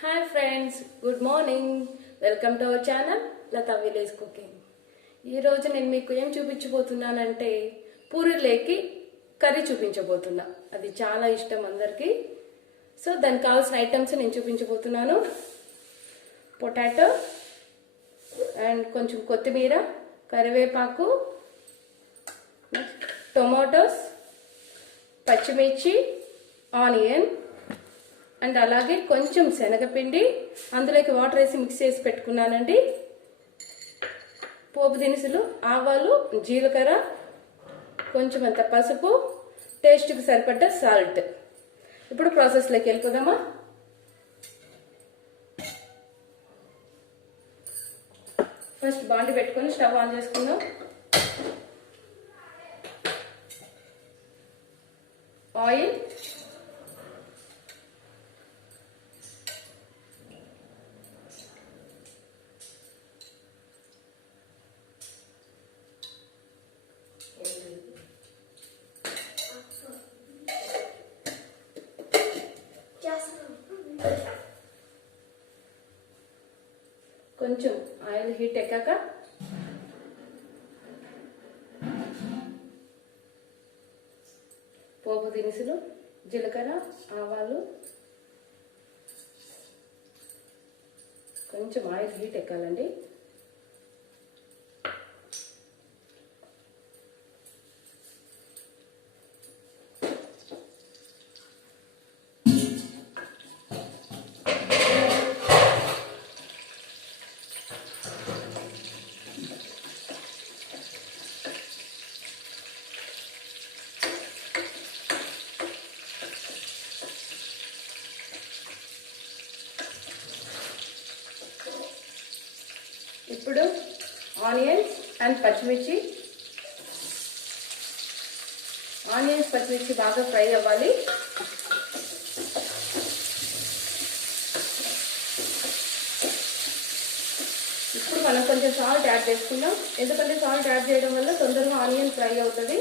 Hi friends, good morning. Welcome to our channel Latha village cooking. ఈరోజు నేను మీకు ఏం చూపించబోతున్నానంటే పూరీలేకి కర్రీ చూపించబోతున్నా. అది చాలా ఇష్టం అందరికీ. సో దానికి కావాల్సిన ఐటమ్స్ నేను చూపించబోతున్నాను. పొటాటో అండ్ కొంచెం కొత్తిమీర, కరివేపాకు, టొమాటోస్, పచ్చిమిర్చి, ఆనియన్ అండ్ అలాగే కొంచెం శనగపిండి, అందులోకి వాటర్ వేసి మిక్స్ చేసి పెట్టుకున్నానండి. పోపు దినుసులు, ఆవాలు, జీలకర్ర, కొంచెం అంత పసుపు, టేస్ట్కి సరిపడ్డ సాల్ట్. ఇప్పుడు ప్రాసెస్లోకి వెళ్ళిపోదామా. ఫస్ట్ బాండి పెట్టుకొని స్టవ్ ఆన్ చేసుకుందాం. ఆయిల్, కొంచెం ఆయిల్ హీట్ ఎక్కాక పోపు దినుసులు, జీలకర్ర, ఆవాలు, కొంచెం ఆయిల్ హీట్ ఎక్కాలండి. ఇప్పుడు ఆనియన్స్ అండ్ పచ్చిమిర్చి బాగా ఫ్రై అవ్వాలి. ఇప్పుడు మనం కొంచెం సాల్ట్ యాడ్ చేసుకుందాం, ఎందుకంటే సాల్ట్ యాడ్ చేయడం వల్ల తొందరగా ఆనియన్ ఫ్రై అవుతుంది.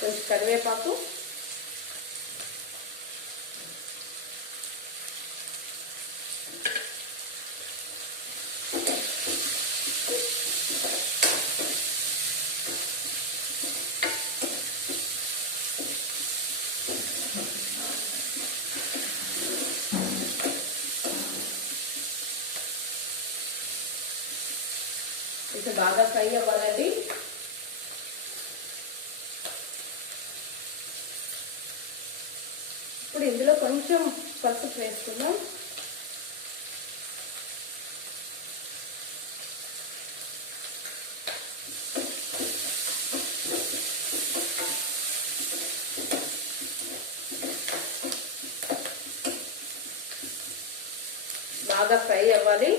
కొంచెం కరివేపాకు, ఇది బాగా ఫ్రై అవ్వాలండి. ఇప్పుడు ఇందులో కొంచెం పసుపు వేసుకుందాం. బాగా ఫ్రై అవ్వాలి.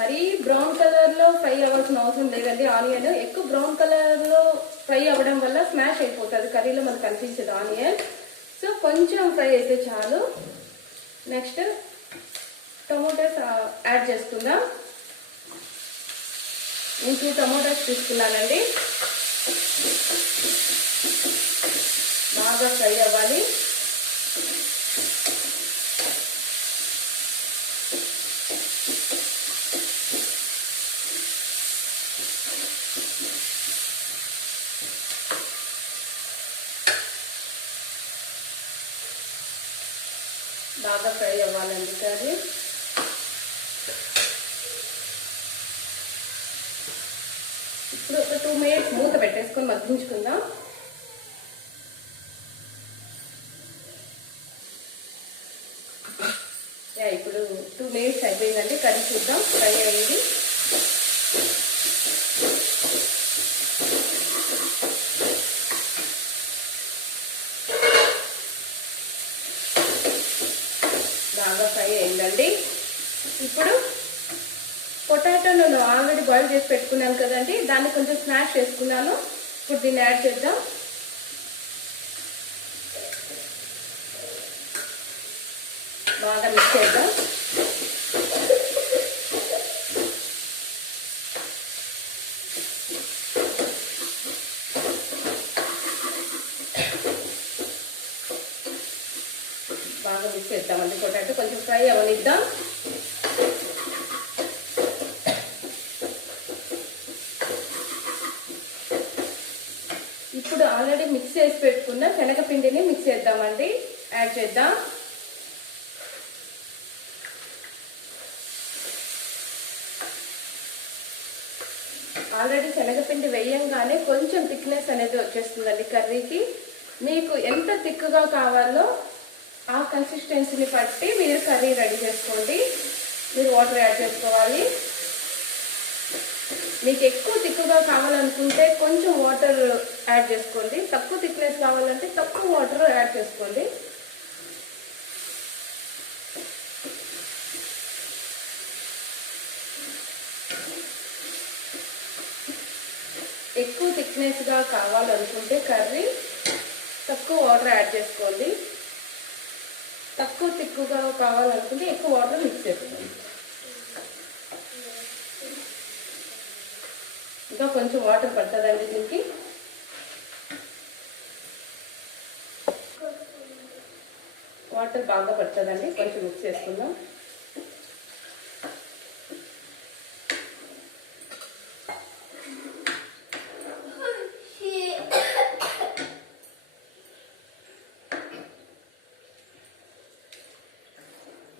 మరీ బ్రౌన్ కలర్ లో ఫ్రై అవ్వాల్సిన అవసరం లేదండి. ఆనియన్ ఎక్కువ బ్రౌన్ కలర్ లో ఫ్రై అవ్వడం వల్ల స్మాష్ అయిపోతుంది, కర్రీలో మనకు కనిపించదు ఆనియన్. సో కొంచెం ఫ్రై అయితే చాలు. నెక్స్ట్ టొమాటోస్ యాడ్ చేసుకుందాం. నేను 2 టొమాటోస్ తీసుకున్నానండి. బాగా ఫ్రై అవ్వాలి. బాగా ఫ్రై అవ్వాలండి కర్రీ. ఇప్పుడు ఒక 2 మినిట్స్ మూత పెట్టేసుకొని మగ్గించుకుందాం. ఇప్పుడు 2 మినిట్స్ అయిపోయిందండి. కర్రీ చూద్దాం, ఫ్రై అయింది. బాగా ఫ్రై అయిందండి. ఇప్పుడు పొటాటో నేను ఆల్రెడీ బాయిల్ చేసి పెట్టుకున్నాను కదండి, దాన్ని కొంచెం స్మాష్ చేసుకున్నాను. ఇప్పుడు దీన్ని యాడ్ చేద్దాం. బాగా మిక్స్ చేద్దాం. బాగా మిక్స్ చేద్దామండి. పొటాటో కొంచెం ఫ్రై అవనిద్దాం. ఇప్పుడు ఆల్రెడీ మిక్స్ చేసి పెట్టుకున్న శనగపిండిని మిక్స్ చేద్దామండి. యాడ్ చేద్దాం. ఆల్రెడీ శనగపిండి వేయంగానే కొంచెం థిక్నెస్ అనేది వచ్చేస్తుందండి కర్రీకి. మీకు ఎంత థిక్గా కావాలో ఆ కన్సిస్టెన్సీని బట్టి మీరు కర్రీ రెడీ చేసుకోండి. మీరు వాటర్ యాడ్ చేసుకోవాలి. మీకు ఎక్కువ థిక్గా కావాలనుకుంటే కొంచెం వాటర్ యాడ్ చేసుకోండి. తక్కువ థిక్నెస్ కావాలంటే తక్కువ వాటర్ యాడ్ చేసుకోండి. ఎక్కువ థిక్నెస్గా కావాలనుకుంటే కర్రీ తక్కువ వాటర్ యాడ్ చేసుకోండి. తక్కువ థిక్గా కావాలనుకుంటే ఎక్కువ వాటర్ మిక్స్ చేసుకోండి. ఇంకా కొంచెం వాటర్ పడుతుందండి దీనికి. వాటర్ బాగా పడుతుందండి. కొంచెం మిక్స్ చేసుకుందాం.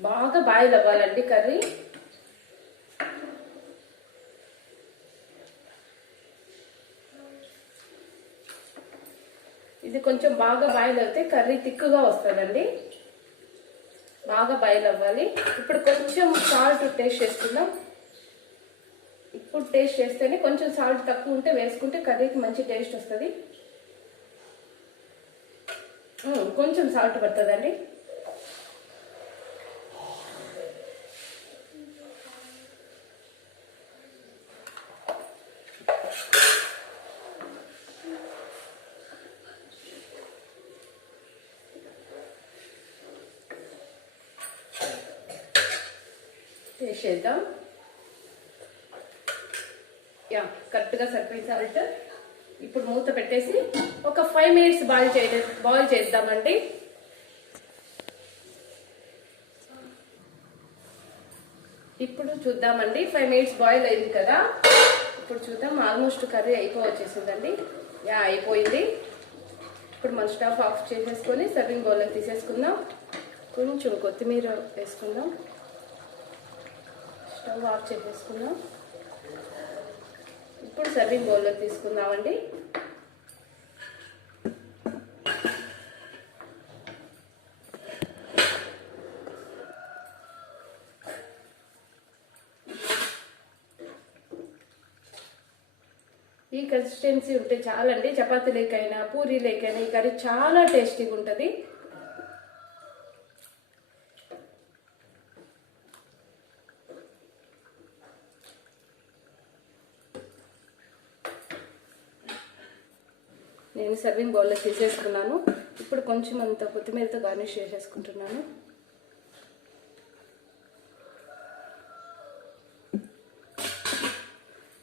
బాగా బాయిల్ అవ్వాలండి కర్రీ. ఇది కొంచెం బాగా బాయిల్ అయితే కర్రీ తిక్కుగా వస్తుందండి. బాగా బాయిల్ అవ్వాలి. ఇప్పుడు కొంచెం సాల్ట్ టేస్ట్ చేసుకుందాం. ఇప్పుడు టేస్ట్ చేస్తేనే, కొంచెం సాల్ట్ తక్కువ ఉంటే వేసుకుంటే కర్రీకి మంచి టేస్ట్ వస్తుంది. కొంచెం సాల్ట్ పడుతుందండి. టేస్ట్ చేద్దాం. కరెక్ట్గా సరిపోయింది సాల్ట్. ఇప్పుడు మూత పెట్టేసి ఒక 5 minutes బాయిల్ చేద్దామండి. ఇప్పుడు చూద్దామండి. 5 minutes బాయిల్ అయింది కదా. ఇప్పుడు చూద్దాం. ఆల్మోస్ట్ కర్రీ వచ్చేసిందండి. అయిపోయింది. ఇప్పుడు మన స్టవ్ ఆఫ్ చేసేసుకొని సర్వింగ్ బౌల్లో తీసేసుకుందాం. కొంచెం కొత్తిమీర వేసుకుందాం. స్టవ్ ఆఫ్ చేసేసుకుందాం. ఇప్పుడు సర్వింగ్ బౌల్లో తీసుకుందామండి. ఈ కన్సిస్టెన్సీ ఉంటే చాలండి. చపాతీ లేకైనా పూరీ లేకైనా ఈ కర్రీ చాలా టేస్టీగా ఉంటుంది. నేను సర్వింగ్ బౌల్లో తీసేసుకున్నాను. ఇప్పుడు కొంచెం అంత కొత్తిమీరతో గార్నిష్ చేసేసుకుంటున్నాను.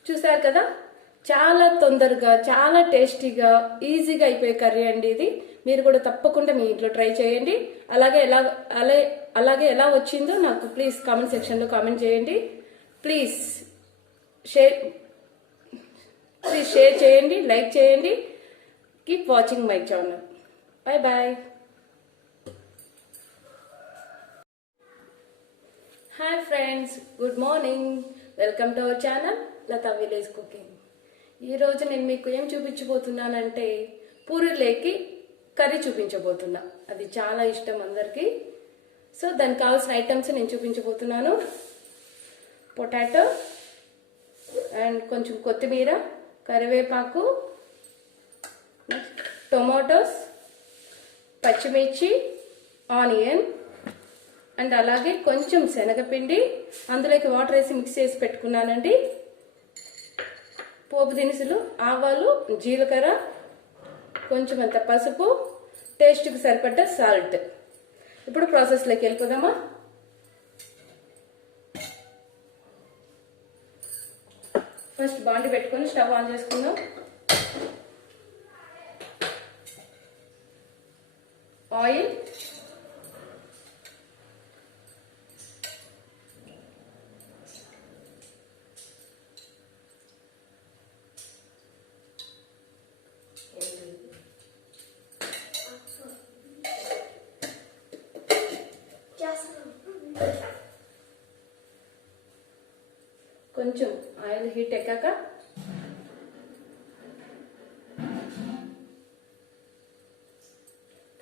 చూసారు కదా, చాలా తొందరగా, చాలా టేస్టీగా, ఈజీగా అయిపోయే కర్రీ అండి ఇది. మీరు కూడా తప్పకుండా మీ ఇంట్లో ట్రై చేయండి. అలాగే ఎలా వచ్చిందో నాకు ప్లీజ్ కామెంట్ సెక్షన్లో కామెంట్ చేయండి. ప్లీజ్ షేర్ చేయండి, లైక్ చేయండి. Keep watching my channel. Bye bye. Hi friends, good morning. Welcome to our channel Latha village cooking. ఈరోజు నేను మీకు ఏం చూపించబోతున్నానంటే పూరీలేకి కర్రీ చూపించబోతున్నా. అది చాలా ఇష్టం అందరికీ. సో దానికి కావాల్సిన ఐటమ్స్ నేను చూపించబోతున్నాను. పొటాటో అండ్ కొంచెం కొత్తిమీర, కరివేపాకు, టొమాటోస్, పచ్చిమిర్చి, ఆనియన్ అండ్ అలాగే కొంచెం శనగపిండి. అందులోకి వాటర్ వేసి మిక్స్ చేసి పెట్టుకున్నానండి. పోపు దినుసులు, ఆవాలు, జీలకర్ర, కొంచెం అంత పసుపు, టేస్ట్కి సరిపడ్డ సాల్ట్. ఇప్పుడు ప్రాసెస్లోకి వెళ్ళిపోదామా. ఫస్ట్ బాండి పెట్టుకొని స్టవ్ ఆన్ చేసుకుందాం. ఆయిల్, కొంచెం ఆయిల్ హీట్ ఎక్కాక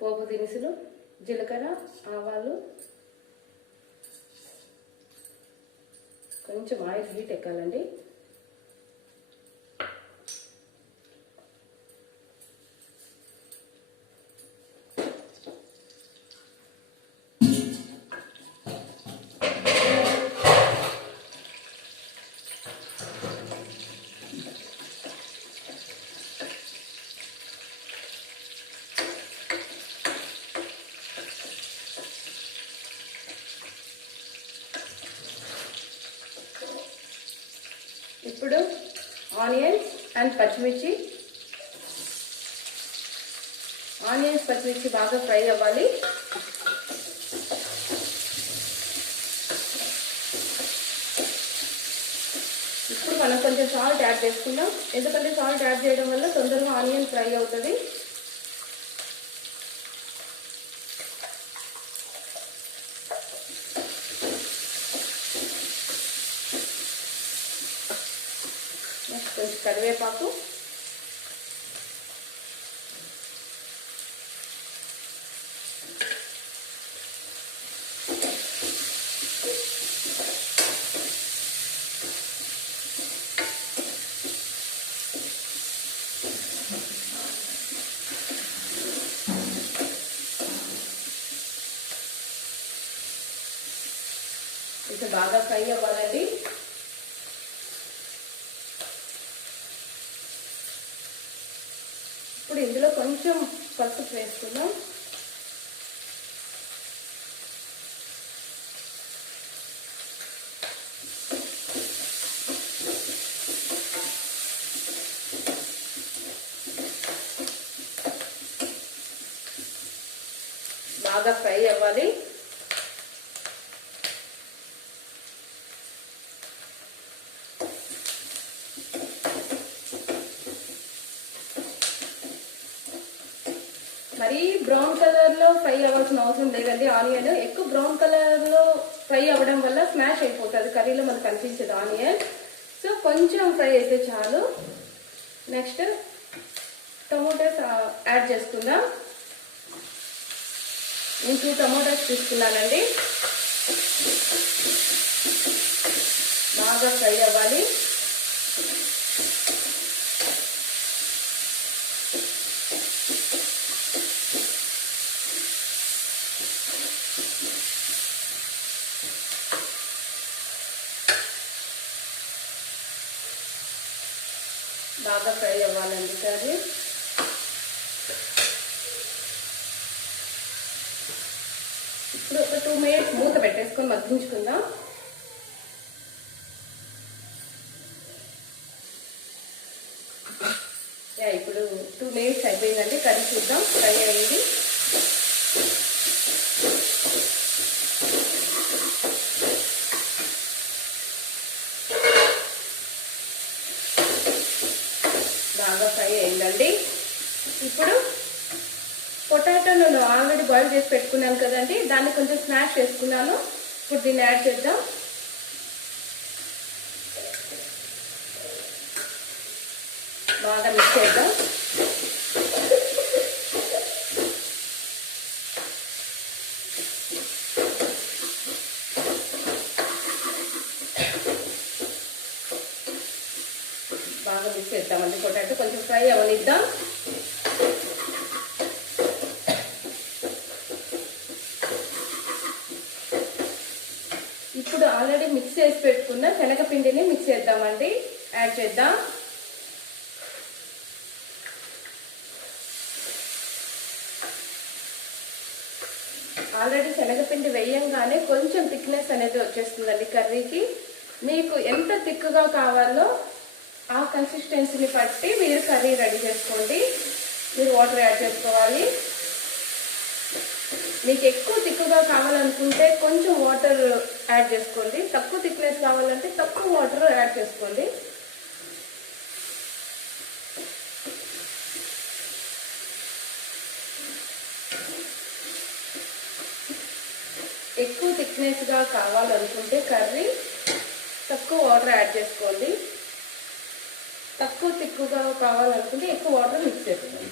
పోపు దినుసులు, జీలకర్ర, ఆవాలు, కొంచెం ఆయిల్ హీట్ ఎక్కాలండి. ఇప్పుడు ఆనియన్స్ అండ్ పచ్చిమిర్చి బాగా ఫ్రై అవ్వాలి. ఇప్పుడు మనం కొంచెం సాల్ట్ యాడ్ చేసుకుందాం, ఎందుకంటే సాల్ట్ యాడ్ చేయడం వల్ల తొందరగా ఆనియన్ ఫ్రై అవుతుంది. కొంచెం కరివేపాకు, ఇది బాగా ఫ్రై అవ్వాలండి. ఇప్పుడు ఇందులో కొంచెం పసుపు వేసుకుందాం. బాగా ఫ్రై అవ్వాలి. మరీ బ్రౌన్ కలర్ లో ఫ్రై అవ్వాల్సిన అవసరం లేదండి. ఆనియన్ ఎక్కువ బ్రౌన్ కలర్ లో ఫ్రై అవ్వడం వల్ల స్మాష్ అయిపోతుంది, కర్రీలో మనకు కనిపించదు ఆనియన్. సో కొంచెం ఫ్రై అయితే చాలు. నెక్స్ట్ టమోటాస్ యాడ్ చేసుకుందాం. నేను 2 టమోటాస్ తీసుకున్నానండి. బాగా ఫ్రై అవ్వాలి. బాగా ఫ్రై అవ్వాలండి కర్రీ. ఇప్పుడు ఒక 2 మినిట్స్ మూత పెట్టేసుకొని మగ్గించుకుందాం. ఇప్పుడు 2 మినిట్స్ అయిపోయిందండి. కర్రీ చూద్దాం, ఫ్రై అయింది. బాగా ఫ్రై అయిందండి. ఇప్పుడు పొటాటో నేను ఆల్రెడీ బాయిల్ చేసి పెట్టుకున్నాను కదండి, దాన్ని కొంచెం స్మాష్ చేసుకున్నాను. ఇప్పుడు దీన్ని యాడ్ చేద్దాం. బాగా మిక్స్ చేద్దాం. బాగా మిక్స్ చేద్దామండి. పొటాటో కొంచెం ఫ్రై అవనిద్దాం. ఇప్పుడు ఆల్రెడీ మిక్స్ చేసి పెట్టుకున్న శనగపిండిని మిక్స్ చేద్దామండి, యాడ్ చేద్దాం. ఆల్రెడీ శనగపిండి వేయంగానే కొంచెం థిక్నెస్ అనేది వచ్చేస్తుందండి కర్రీకి. మీకు ఎంత థిక్గా కావాలో ఆ కన్సిస్టెన్సీని బట్టి మీరు కర్రీ రెడీ చేసుకోండి. మీరు వాటర్ యాడ్ చేసుకోవాలి. మీకు ఎక్కువ థిక్గా కావాలనుకుంటే కొంచెం వాటర్ యాడ్ చేసుకోండి. తక్కువ థిక్నెస్ కావాలంటే తక్కువ వాటర్ యాడ్ చేసుకోండి. ఎక్కువ థిక్నెస్గా కావాలనుకుంటే కర్రీ తక్కువ వాటర్ యాడ్ చేసుకోండి. తక్కువ థిక్గా కావాలనుకుంటే ఎక్కువ వాటర్ మిక్స్ చేసుకోండి.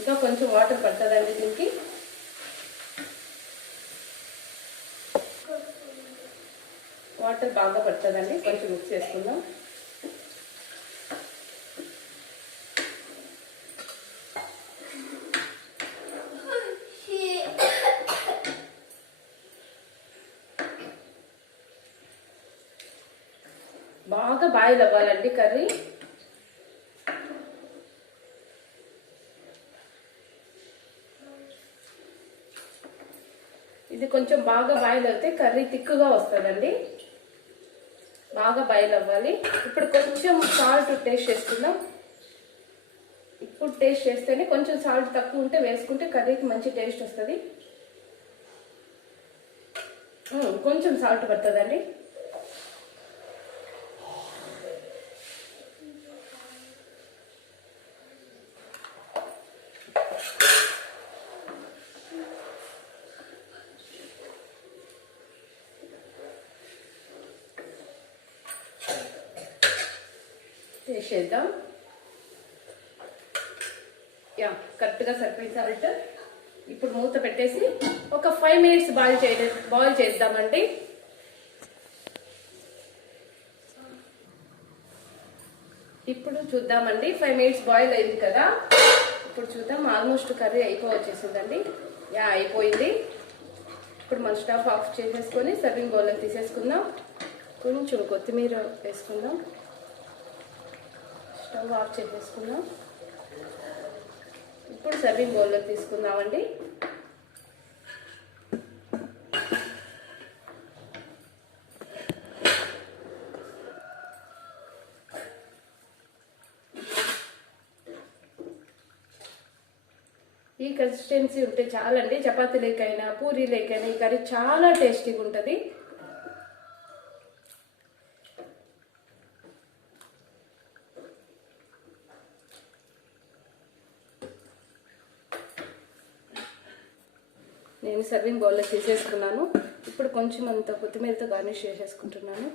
ఇంకా కొంచెం వాటర్ పడుతుందండి దీనికి. వాటర్ బాగా పడుతుందండి, కొంచెం మిక్స్ చేసుకుందాం. బాగా బాయిల్ అవ్వాలండి కర్రీ. ఇది కొంచెం బాగా బాయిల్ అయితే కర్రీ థిక్గా వస్తుందండి. బాగా బాయిల్ అవ్వాలి. ఇప్పుడు కొంచెం సాల్ట్ టేస్ట్ చేసుకుందాం. ఇప్పుడు టేస్ట్ చేస్తేనే, కొంచెం సాల్ట్ తక్కువ ఉంటే వేసుకుంటే కర్రీకి మంచి టేస్ట్ వస్తుంది. కొంచెం సాల్ట్ పడుతుందండి. టేస్ట్ చేద్దాం. కరెక్ట్గా సరిపోయింది సాల్ట్. ఇప్పుడు మూత పెట్టేసి ఒక 5 minutes బాయిల్ చేద్దామండి. ఇప్పుడు చూద్దామండి. 5 minutes బాయిల్ అయింది కదా. ఇప్పుడు చూద్దాం. ఆల్మోస్ట్ కర్రీ వచ్చేసిందండి. అయిపోయింది. ఇప్పుడు మనం స్టవ్ ఆఫ్ చేసేసుకొని సర్వింగ్ బౌల్లో తీసేసుకుందాం. కొంచెం కొత్తిమీర వేసుకుందాం. స్టవ్ ఆఫ్ చేసేసుకుందాం. ఇప్పుడు సర్వింగ్ బౌల్లో తీసుకుందామండి. ఈ కన్సిస్టెన్సీ ఉంటే చాలండి. చపాతీ లేకైనా పూరీ లేకైనా ఈ కర్రీ చాలా టేస్టీగా ఉంటుంది. నేను సర్వింగ్ బౌల్లో తీసేసుకున్నాను. ఇప్పుడు కొంచెం అంత కొత్తిమీరతో గార్నిష్ చేసేసుకుంటున్నాను.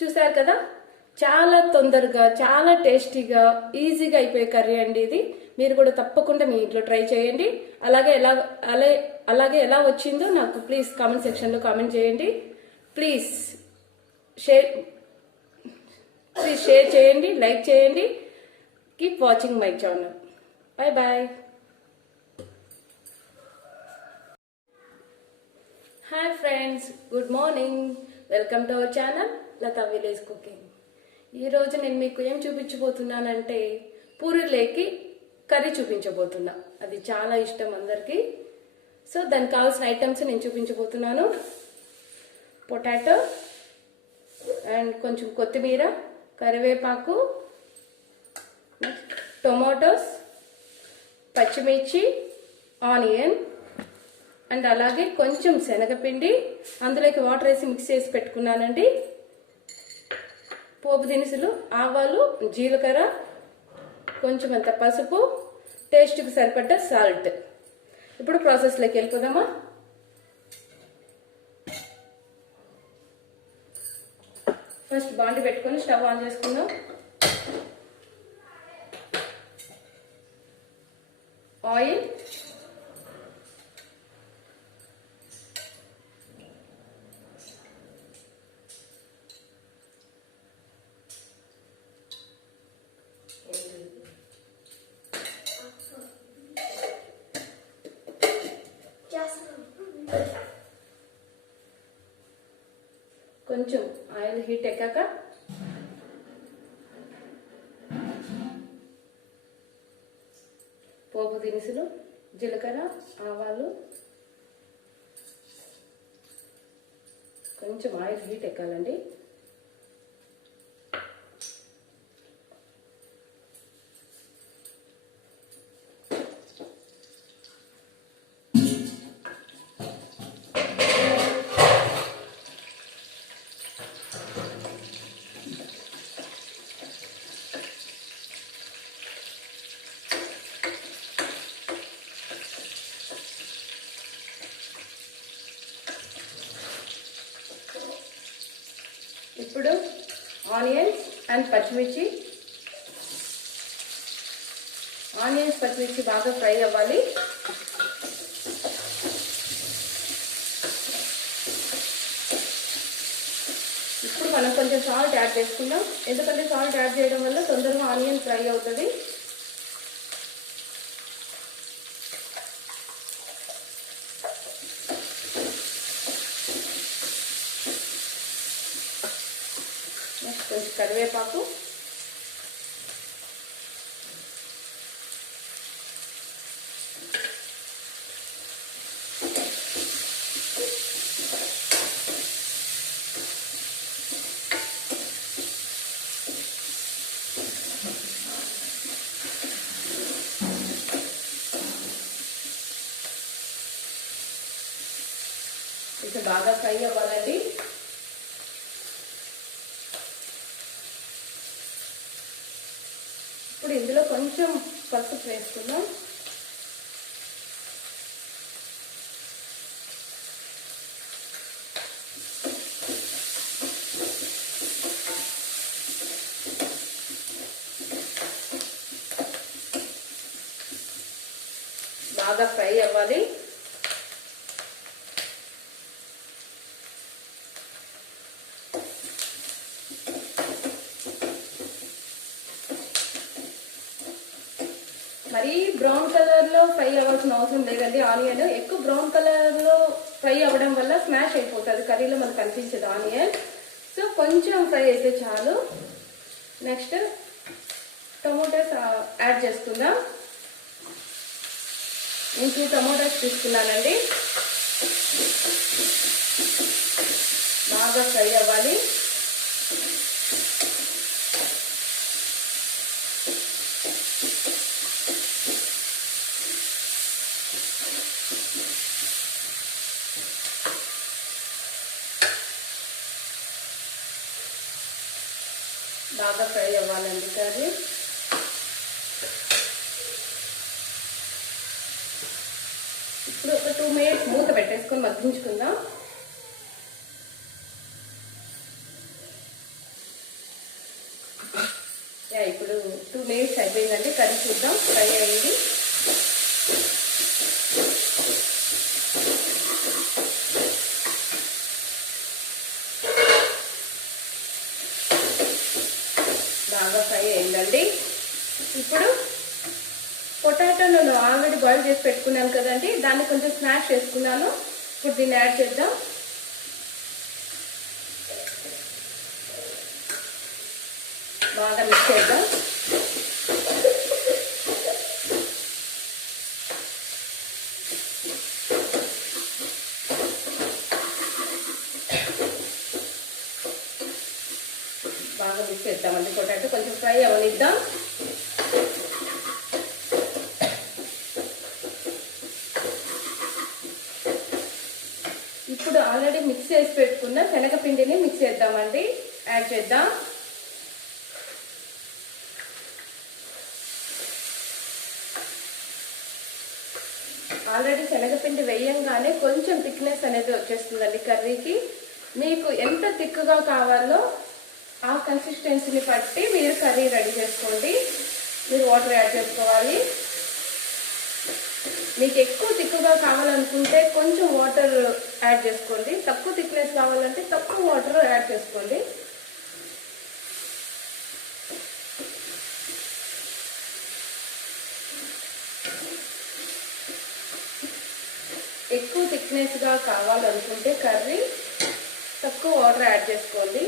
చూసారు కదా, చాలా తొందరగా, చాలా టేస్టీగా, ఈజీగా అయిపోయే కర్రీ అండి ఇది. మీరు కూడా తప్పకుండా మీ ఇంట్లో ట్రై చేయండి. అలాగే ఎలా వచ్చిందో నాకు ప్లీజ్ కామెంట్ సెక్షన్లో కామెంట్ చేయండి. ప్లీజ్ షేర్ చేయండి, లైక్ చేయండి. Keep watching my channel. Bye bye. Hi friends, good morning. Welcome to our channel Latha Village Cooking. ఈ రోజు నేను మీకు ఏం చూపించబోతున్నానంటే పూరీలేకి కర్రీ చూపించబోతున్నా. అది చాలా ఇష్టం అందరికి. సో దానికి కావాల్సిన ఐటమ్స్ నేను చూపించబోతున్నాను. పొటాటో అండ్ కొంచెం కొత్తిమీర, కరివేపాకు, టొమాటోస్, పచ్చిమిర్చి, ఆనియన్ అండ్ అలాగే కొంచెం శనగపిండి, అందులోకి వాటర్ వేసి మిక్స్ చేసి పెట్టుకున్నానండి. పోపు దినుసులు, ఆవాలు, జీలకర్ర, కొంచెం అంత పసుపు, టేస్ట్కి సరిపడ్డ సాల్ట్. ఇప్పుడు ప్రాసెస్లోకి వెళ్ళిపోదామా. ఫస్ట్ బాండి పెట్టుకొని స్టవ్ ఆన్ చేసుకుందాం. ఆయిల్, కొంచెం ఆయిల్ హీట్ ఎక్కాక దినుసులు, జీలకర్ర, ఆవాలు, కొంచెం ఆయిల్ హీట్ ఎక్కాలండి. ఇప్పుడు ఆనియన్స్ అండ్ పచ్చిమిర్చి బాగా ఫ్రై అవ్వాలి. ఇప్పుడు మనం కొంచెం సాల్ట్ యాడ్ చేసుకుందాం, ఎందుకంటే సాల్ట్ యాడ్ చేయడం వల్ల తొందరగా ఆనియన్ ఫ్రై అవుతుంది. నెక్స్ట్ కొంచెం కరివేపాకు, ఇది బాగా ఫ్రై అవ్వాలండి. ఇప్పుడు ఇందులో కొంచెం పసుపు వేసుకుందాం. బాగా ఫ్రై అవ్వాలి. మరీ బ్రౌన్ కలర్ లో ఫ్రై అవ్వాల్సిన అవసరం లేదండి. ఆనియన్ ఎక్కువ బ్రౌన్ కలర్ లో ఫ్రై అవ్వడం వల్ల స్మాష్ అయిపోతుంది, కర్రీలో మనకు కనిపించదు ఆనియన్. సో కొంచెం ఫ్రై అయితే చాలు. నెక్స్ట్ టొమాటోస్ యాడ్ చేసుకుందాం. నేను 2 టొమాటోస్ తీసుకున్నానండి. బాగా ఫ్రై అవ్వాలి. బాగా ఫ్రై అవ్వాలండి కర్రీ. ఇప్పుడు ఒక 2 మినిట్స్ మూత పెట్టేసుకొని మగ్గించుకుందాం. ఇప్పుడు 2 మినిట్స్ అయిపోయిందండి. కర్రీ చూద్దాం, ఫ్రై అయింది. బాగా ఫ్రై అయిందండి. ఇప్పుడు పొటాటో నేను ఆల్రెడీ బాయిల్ చేసి పెట్టుకున్నాను కదండి, దాన్ని కొంచెం స్మాష్ చేసుకున్నాను. ఇప్పుడు దీన్ని యాడ్ చేద్దాం. బాగా మిక్స్ చేద్దాం. బాగా మిక్స్ చేద్దామండి. పొటాటో కొంచెం ఫ్రై అవనిద్దాం. ఇప్పుడు ఆల్రెడీ మిక్స్ చేసి పెట్టుకున్న శనగపిండిని మిక్స్ చేద్దామండి, యాడ్ చేద్దాం. ఆల్రెడీ శనగపిండి వేయంగానే కొంచెం థిక్నెస్ అనేది వచ్చేస్తుందండి కర్రీకి. మీకు ఎంత థిక్గా కావాలో ఆ కన్సిస్టెన్సీని బట్టి మీరు కర్రీ రెడీ చేసుకోండి. మీరు వాటర్ యాడ్ చేసుకోవాలి. మీకు ఎక్కువ థిక్గా కావాలనుకుంటే కొంచెం వాటర్ యాడ్ చేసుకోండి, తక్కువ థిక్నెస్ కావాలంటే తక్కువ వాటర్ యాడ్ చేసుకోండి. ఎక్కువ థిక్నెస్గా కావాలనుకుంటే కర్రీ తక్కువ వాటర్ యాడ్ చేసుకోండి,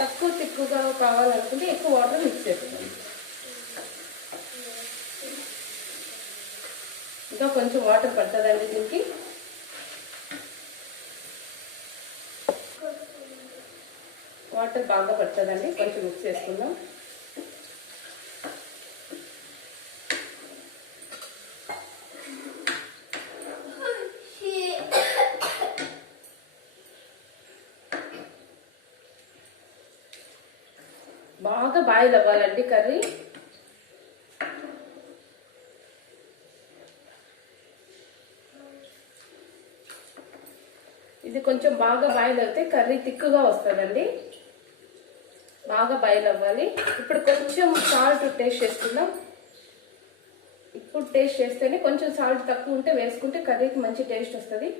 తక్కువ థిక్గా కావాలనుకుంటే ఎక్కువ వాటర్ మిక్స్ చేసుకోండి. ఇంకా కొంచెం వాటర్ పడుతుందండి దీనికి. వాటర్ బాగా పడుతుందండి, కొంచెం మిక్స్ చేసుకుందాం. బాగా బాయిల్ అవ్వాలండి కర్రీ. ఇది కొంచెం బాగా బాయిల్ అయితే కర్రీ తిక్కుగా వస్తుందండి. బాగా బాయిల్ అవ్వాలి. ఇప్పుడు కొంచెం సాల్ట్ టేస్ట్ చేసుకుందాం. ఇప్పుడు టేస్ట్ చేస్తేనే, కొంచెం సాల్ట్ తక్కువ ఉంటే వేసుకుంటే కర్రీకి మంచి టేస్ట్ వస్తుంది.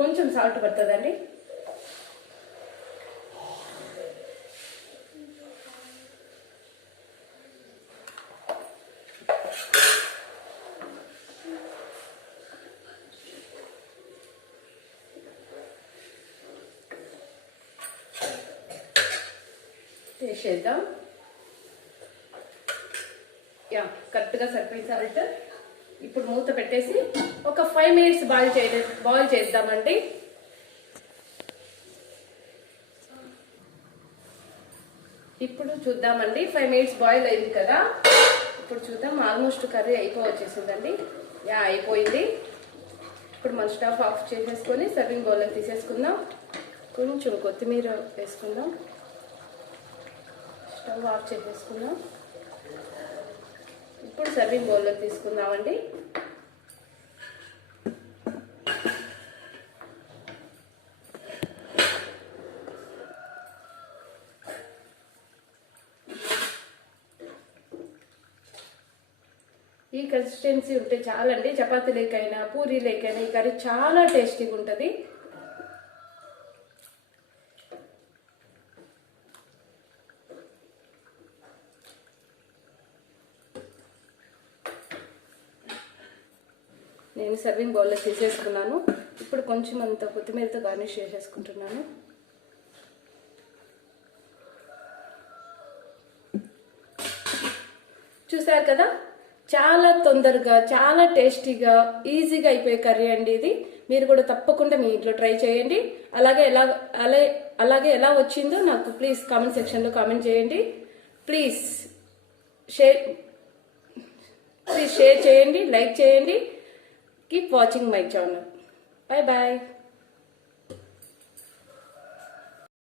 కొంచెం సాల్ట్ పడుతుందండి. టేస్ట్ చేద్దాం. కరెక్ట్గా సరిపోయింది సాల్ట్. ఇప్పుడు మూత పెట్టేసి ఒక 5 minutes బాయిల్ చేద్దామండి. ఇప్పుడు చూద్దామండి. 5 minutes బాయిల్ అయింది కదా. ఇప్పుడు చూద్దాం. ఆల్మోస్ట్ కర్రీ వచ్చేసిందండి. అయిపోయింది. ఇప్పుడు మన స్టవ్ ఆఫ్ చేసేసుకొని సర్వింగ్ బౌల్లో తీసేసుకుందాం. కొంచెం కొత్తిమీర వేసుకుందాం. స్టవ్ ఆఫ్ చేసేసుకుందాం. ఇప్పుడు సర్వింగ్ బౌల్లో తీసుకుందామండి. ఈ కన్సిస్టెన్సీ ఉంటే చాలండి. చపాతీ లేకైనా పూరీ లేకైనా ఈ కర్రీ చాలా టేస్టీగా ఉంటుంది. నేను సర్వింగ్ బౌల్లో తీసేసుకున్నాను. ఇప్పుడు కొంచెం అంత కొత్తిమీరతో గార్నిష్ చేసేసుకుంటున్నాను. చూసారు కదా, చాలా తొందరగా, చాలా టేస్టీగా, ఈజీగా అయిపోయే కర్రీ అండి ఇది. మీరు కూడా తప్పకుండా మీ ఇంట్లో ట్రై చేయండి. అలాగే ఎలా వచ్చిందో నాకు ప్లీజ్ కామెంట్ సెక్షన్లో కామెంట్ చేయండి. ప్లీజ్ షేర్ చేయండి, లైక్ చేయండి. Keep watching my channel. Bye bye.